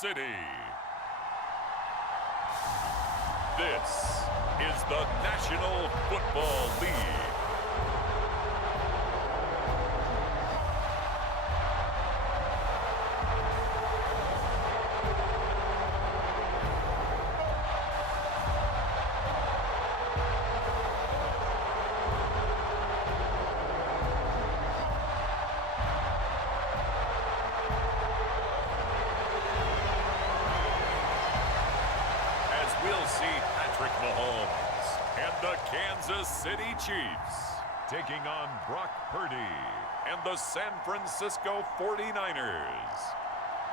City. This is the National Football League. And the Kansas City Chiefs taking on Brock Purdy and the San Francisco 49ers.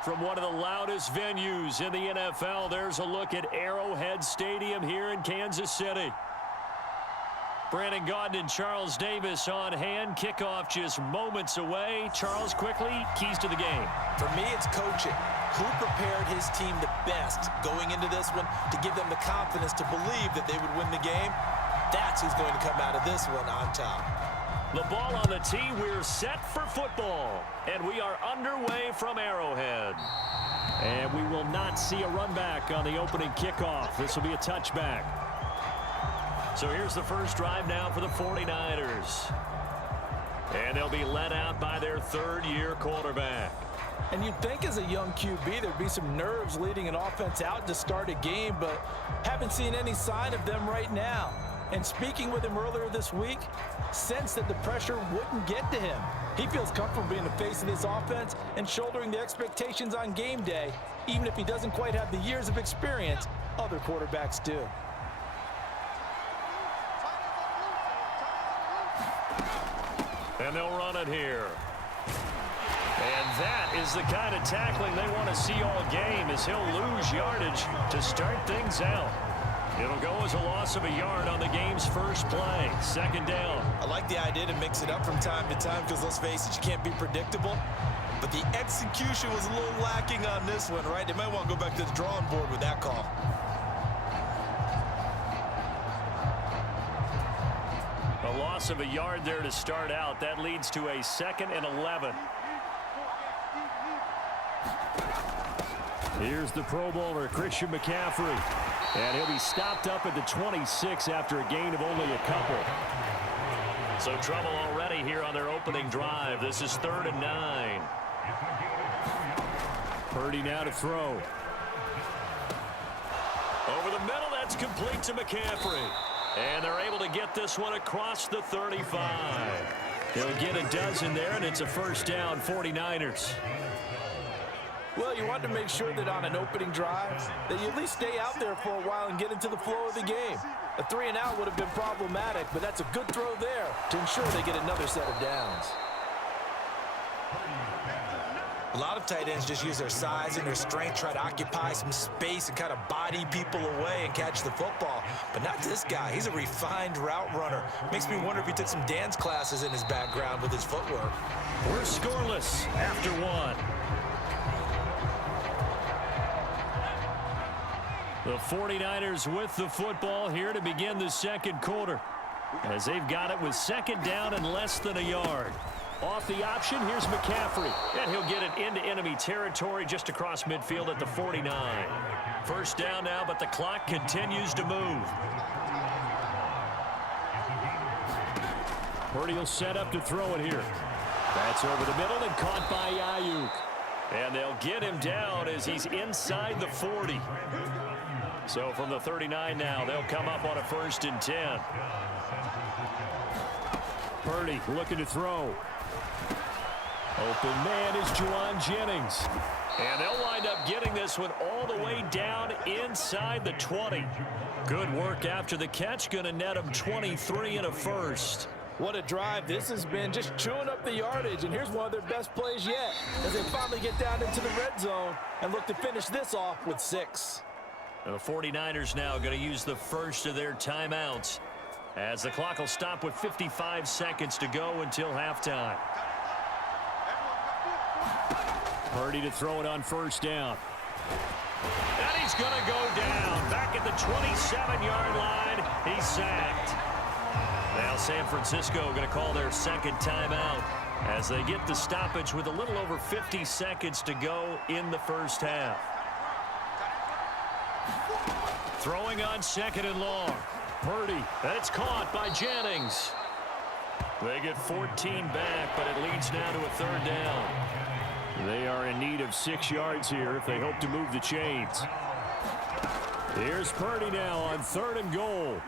From one of the loudest venues in the NFL, there's a look at Arrowhead Stadium here in Kansas City. Brandon Gaudin and Charles Davis on hand. Kickoff just moments away. Charles, quickly, keys to the game. For me, it's coaching. Who prepared his team the best going into this one to give them the confidence to believe that they would win the game? That's who's going to come out of this one on top. The ball on the tee. We're set for football. And we are underway from Arrowhead. And we will not see a run back on the opening kickoff. This will be a touchback. So here's the first drive now for the 49ers. And they'll be led out by their third-year quarterback. And you'd think as a young QB there'd be some nerves leading an offense out to start a game, but haven't seen any sign of them right now. And speaking with him earlier this week, sensed that the pressure wouldn't get to him. He feels comfortable being the face of this offense and shouldering the expectations on game day, even if he doesn't quite have the years of experience other quarterbacks do. And they'll run it here. And that is the kind of tackling they want to see all game, as he'll lose yardage to start things out. It'll go as a loss of a yard on the game's first play. Second down. I like the idea to mix it up from time to time because, let's face it, you can't be predictable. But the execution was a little lacking on this one, right? They might want to go back to the drawing board with that call. A loss of a yard there to start out. That leads to a 2nd and 11. Here's the Pro Bowler, Christian McCaffrey. And he'll be stopped up at the 26 after a gain of only a couple. So trouble already here on their opening drive. This is 3rd and 9. Purdy now to throw. Over the middle, that's complete to McCaffrey. And they're able to get this one across the 35. They'll get a dozen there, and it's a first down, 49ers. Well, you want to make sure that on an opening drive that you at least stay out there for a while and get into the flow of the game. A 3-and-out would have been problematic, but that's a good throw there to ensure they get another set of downs. A lot of tight ends just use their size and their strength, try to occupy some space and kind of body people away and catch the football. But not this guy. He's a refined route runner. Makes me wonder if he took some dance classes in his background with his footwork. We're scoreless after one. The 49ers with the football here to begin the second quarter, as they've got it with second down and less than a yard. Off the option, here's McCaffrey, and he'll get it into enemy territory just across midfield at the 49. First down now, but the clock continues to move. Purdy will set up to throw it here. That's over the middle and caught by Ayuk. And they'll get him down as he's inside the 40. So from the 39 now, they'll come up on a 1st and 10. Purdy looking to throw. Open man is Juwan Jennings. And they'll wind up getting this one all the way down inside the 20. Good work after the catch. Going to net them 23 and a first. What a drive this has been, just chewing up the yardage. And here's one of their best plays yet as they finally get down into the red zone and look to finish this off with 6. The 49ers now going to use the first of their timeouts as the clock will stop with 55 seconds to go until halftime. Purdy to throw it on first down. And he's going to go down. Back at the 27-yard line. He's sacked. Now San Francisco going to call their second timeout as they get the stoppage with a little over 50 seconds to go in the first half. Throwing on 2nd and long. Purdy. That's caught by Jennings. They get 14 back, but it leads now to a 3rd down. They are in need of 6 yards here if they hope to move the chains. Here's Purdy now on 3rd and goal.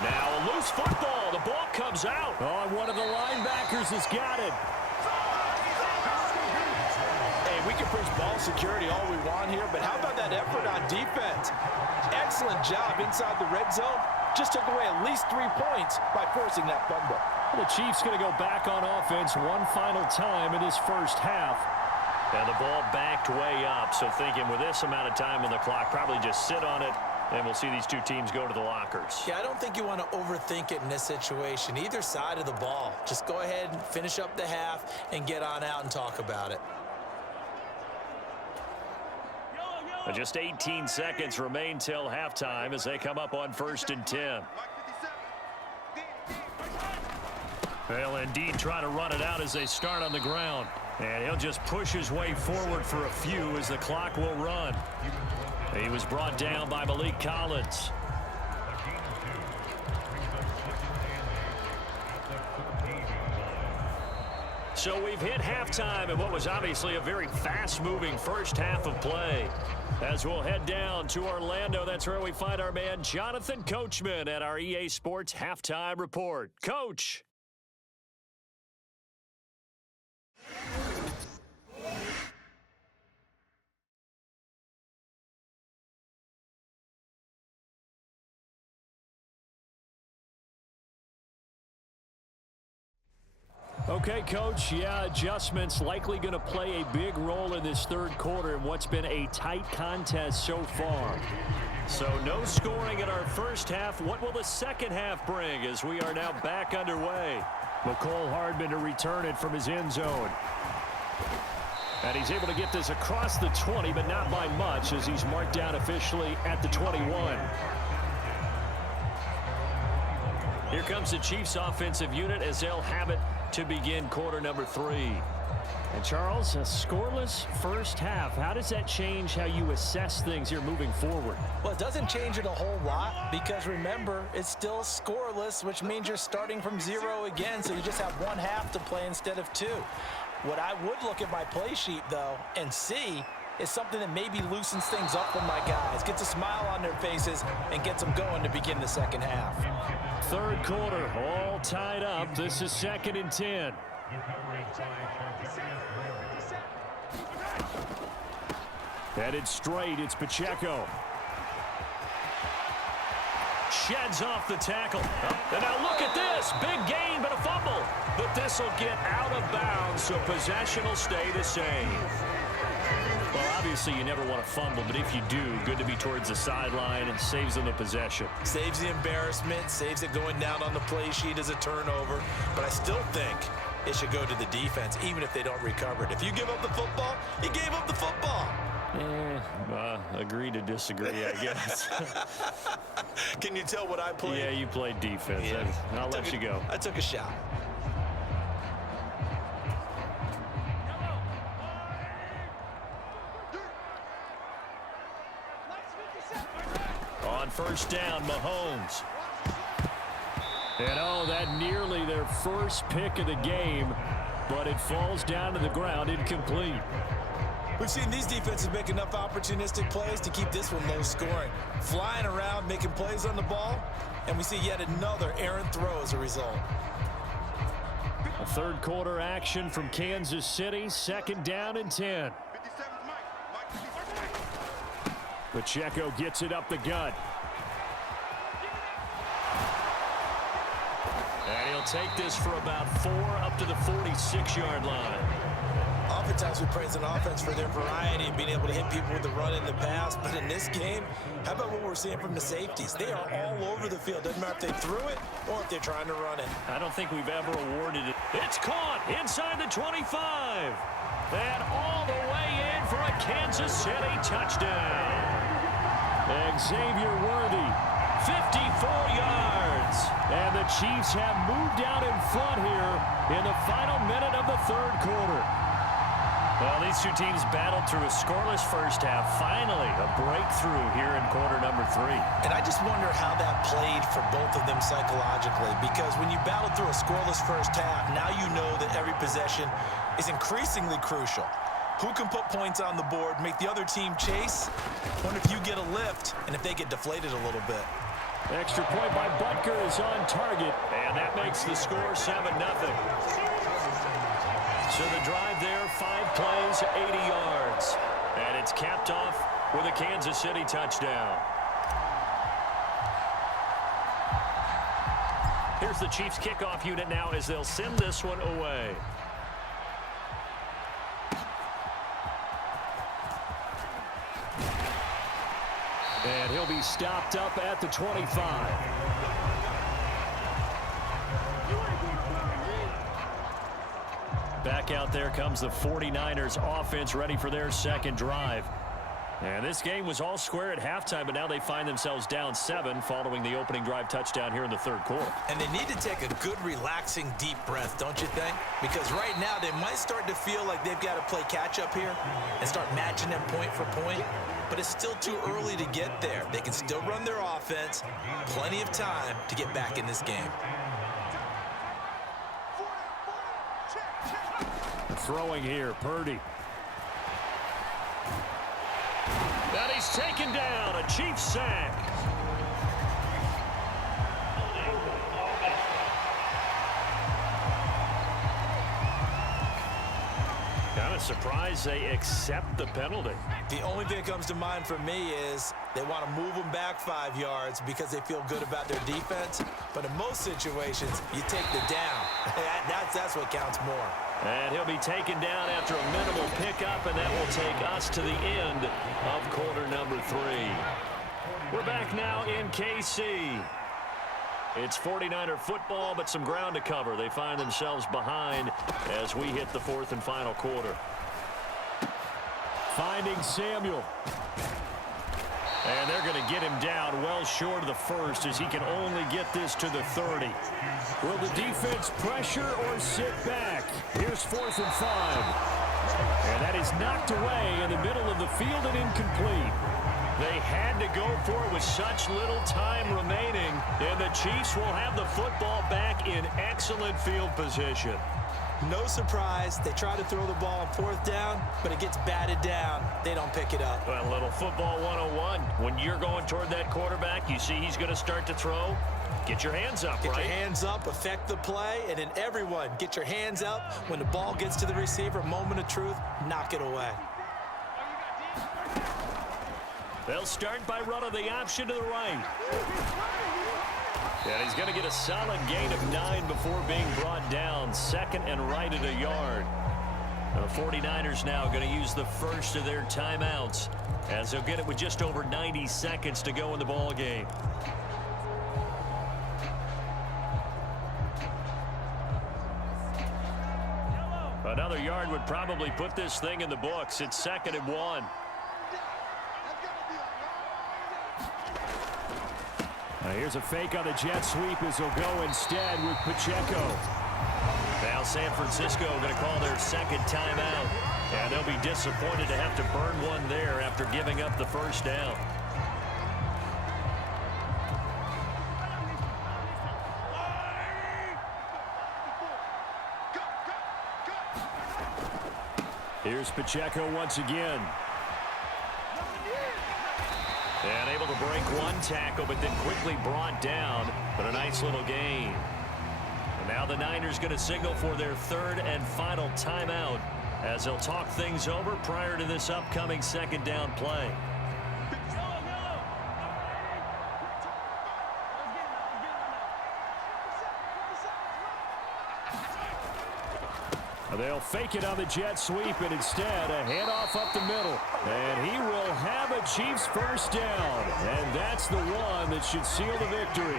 Now a loose football. The ball comes out. Oh, and one of the linebackers has got it. Hey, we can preach ball security all we want here, but how about that effort on defense? Excellent job inside the red zone. Just took away at least 3 points by forcing that fumble. The Chiefs going to go back on offense one final time in this first half. And the ball backed way up, so thinking with this amount of time on the clock, probably just sit on it, and we'll see these two teams go to the lockers. Yeah, I don't think you want to overthink it in this situation. Either side of the ball. Just go ahead and finish up the half and get on out and talk about it. Just 18 seconds remain till halftime as they come up on 1st and 10. They'll indeed try to run it out as they start on the ground. And he'll just push his way forward for a few as the clock will run. He was brought down by Malik Collins. So we've hit halftime in what was obviously a very fast-moving first half of play. As we'll head down to Orlando, that's where we find our man Jonathan Coachman at our EA Sports Halftime Report. Coach. Okay, Coach, yeah, adjustments likely going to play a big role in this 3rd quarter in what's been a tight contest so far. So no scoring in our first half. What will the second half bring as we are now back underway? McCole Hardman to return it from his end zone. And he's able to get this across the 20, but not by much as he's marked down officially at the 21. Here comes the Chiefs offensive unit as they'll have it to begin quarter number 3. And Charles, a scoreless first half. How does that change how you assess things here moving forward? Well, it doesn't change it a whole lot because remember, it's still scoreless, which means you're starting from 0 again, so you just have 1 half to play instead of 2. What I would look at my play sheet, though, and see is something that maybe loosens things up for my guys, gets a smile on their faces, and gets them going to begin the second half. 3rd quarter, all tied up. This is 2nd and 10. Headed straight, it's Pacheco. Sheds off the tackle. And now look at this. Big gain, but a fumble. But this will get out of bounds, so possession will stay the same. Well, obviously, you never want to fumble, but if you do, good to be towards the sideline and saves them the possession. Saves the embarrassment, saves it going down on the play sheet as a turnover. But I still think it should go to the defense, even if they don't recover it. If you give up the football, you gave up the football. Agree to disagree, I guess. Can you tell what I played? Yeah, you played defense. Yeah. I'll let you go. I took a shot. On 1st down, Mahomes. And oh, that nearly their first pick of the game, but it falls down to the ground incomplete. We've seen these defenses make enough opportunistic plays to keep this one low scoring. Flying around, making plays on the ball, and we see yet another errant throw as a result. A 3rd quarter action from Kansas City, 2nd down and 10. Pacheco gets it up the gut. And he'll take this for about 4 up to the 46-yard line. Oftentimes we praise an offense for their variety and being able to hit people with the run in the pass. But in this game, how about what we're seeing from the safeties? They are all over the field. Doesn't matter if they threw it or if they're trying to run it. I don't think we've ever awarded it. It's caught inside the 25. And all the way in for a Kansas City touchdown. Xavier Worthy, 54 yards. And the Chiefs have moved out in front here in the final minute of the 3rd quarter. Well, these two teams battled through a scoreless first half. Finally, a breakthrough here in quarter number 3. And I just wonder how that played for both of them psychologically, because when you battle through a scoreless first half, now you know that every possession is increasingly crucial. Who can put points on the board, make the other team chase? Wonder if you get a lift and if they get deflated a little bit. Extra point by Butker is on target, and that makes the score 7-0. So the drive there, 5 plays, 80 yards. And it's capped off with a Kansas City touchdown. Here's the Chiefs kickoff unit now as they'll send this one away. And he'll be stopped up at the 25. Back out there comes the 49ers offense ready for their second drive. And this game was all square at halftime, but now they find themselves down 7 following the opening drive touchdown here in the third quarter. And they need to take a good, relaxing, deep breath, don't you think? Because right now they might start to feel like they've got to play catch-up here and start matching them point for point. But it's still too early to get there. They can still run their offense. Plenty of time to get back in this game. Throwing here, Purdy. And he's taken down, a Chiefs sack. Kind of surprised they accept the penalty. The only thing that comes to mind for me is they want to move them back 5 yards because they feel good about their defense. But in most situations, you take the down. That's what counts more. And he'll be taken down after a minimal pickup, and that will take us to the end of quarter number 3. We're back now in KC. It's 49er football, but some ground to cover. They find themselves behind as we hit the 4th and final quarter. Finding Samuel. And they're going to get him down well short of the first as he can only get this to the 30. Will the defense pressure or sit back? Here's 4th and 5. And that is knocked away in the middle of the field and incomplete. They had to go for it with such little time remaining, and the Chiefs will have the football back in excellent field position. No surprise, they try to throw the ball on 4th down, but it gets batted down. They don't pick it up. Well, a little football 101. When you're going toward that quarterback, you see he's going to start to throw. Get your hands up, Get right? your hands up, affect the play, and then everyone get your hands up. When the ball gets to the receiver, moment of truth, knock it away. They'll start by running the option to the right. And he's going to get a solid gain of 9 before being brought down. 2nd and right at a yard. The 49ers now going to use the first of their timeouts as they'll get it with just over 90 seconds to go in the ball game. Another yard would probably put this thing in the books. It's 2nd and 1. Here's a fake on the jet sweep as he'll go instead with Pacheco. Now San Francisco going to call their 2nd timeout. And they'll be disappointed to have to burn one there after giving up the first down. Here's Pacheco once again. And able to break one tackle, but then quickly brought down. But a nice little gain. And now the Niners going to signal for their 3rd and final timeout as they'll talk things over prior to this upcoming 2nd down play. They'll fake it on the jet sweep, and instead a handoff up the middle. And he will have a Chiefs first down. And that's the one that should seal the victory.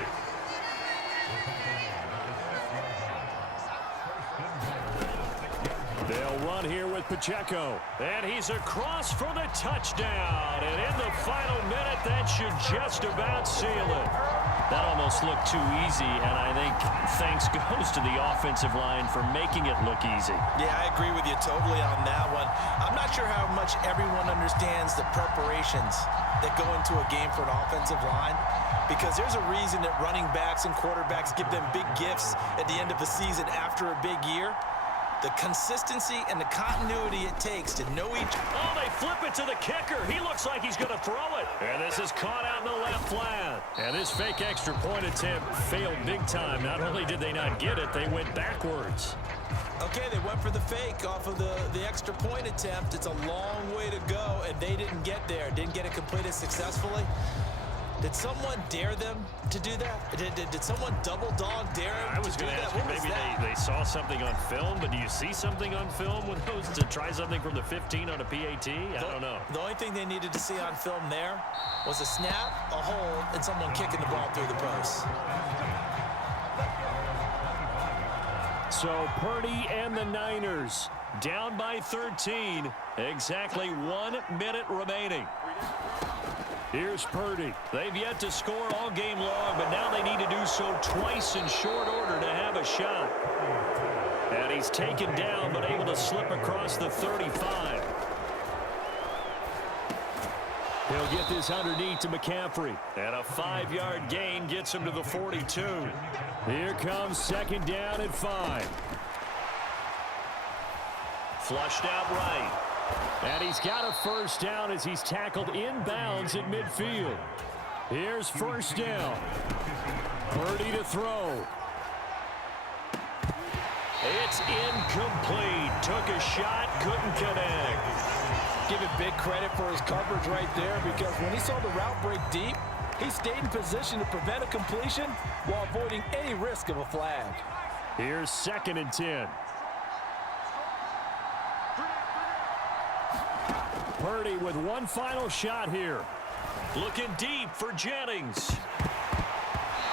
They'll run here with Pacheco. And he's across for the touchdown. And in the final minute, that should just about seal it. That almost looked too easy, and I think thanks goes to the offensive line for making it look easy. Yeah, I agree with you totally on that one. I'm not sure how much everyone understands the preparations that go into a game for an offensive line, because there's a reason that running backs and quarterbacks give them big gifts at the end of the season after a big year. The consistency and the continuity it takes to know each... Oh, they flip it to the kicker. He looks like he's going to throw it. And this is caught out in the left flat. And this fake extra point attempt failed big time. Not only did they not get it, they went backwards. Okay, they went for the fake off of the extra point attempt. It's a long way to go, and they didn't get there. Didn't get it completed successfully. Did someone dare them to do that? Did someone double dog dare them I was going to ask you, maybe they saw something on film, but do you see something on film with those to try something from the 15 on a PAT? I don't know. The only thing they needed to see on film there was a snap, a hold, and someone kicking the ball through the post. So Purdy and the Niners down by 13. Exactly 1 minute remaining. Here's Purdy. They've yet to score all game long, but now they need to do so twice in short order to have a shot. And he's taken down, but able to slip across the 35. He'll get this underneath to McCaffrey. And a 5-yard gain gets him to the 42. Here comes second down at 5. Flushed out right. And he's got a first down as he's tackled inbounds at midfield. Here's first down. Purdy to throw. It's incomplete. Took a shot, couldn't connect. Give it big credit for his coverage right there, because when he saw the route break deep, he stayed in position to prevent a completion while avoiding any risk of a flag. Here's second and 10. Purdy with one final shot here. Looking deep for Jennings.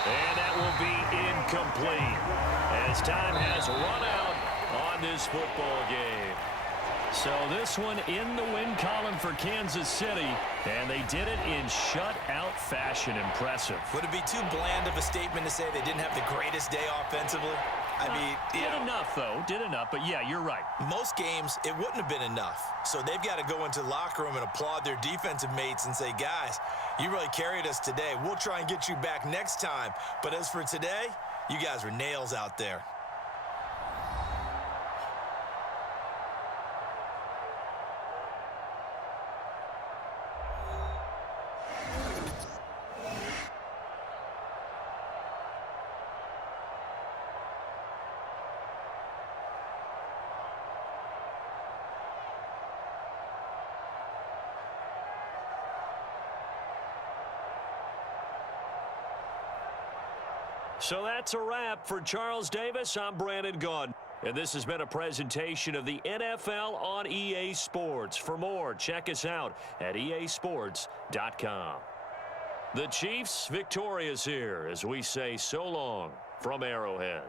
And that will be incomplete as time has run out on this football game. So this one in the win column for Kansas City, and they did it in shutout fashion. Impressive. Would it be too bland of a statement to say they didn't have the greatest day offensively? I mean, did enough, though. Did enough, but yeah, you're right. Most games, it wouldn't have been enough. So they've got to go into the locker room and applaud their defensive mates and say, guys, you really carried us today. We'll try and get you back next time. But as for today, you guys were nails out there. So that's a wrap for Charles Davis. I'm Brandon Gaudin. And this has been a presentation of the NFL on EA Sports. For more, check us out at easports.com. The Chiefs victorious here as we say so long from Arrowhead.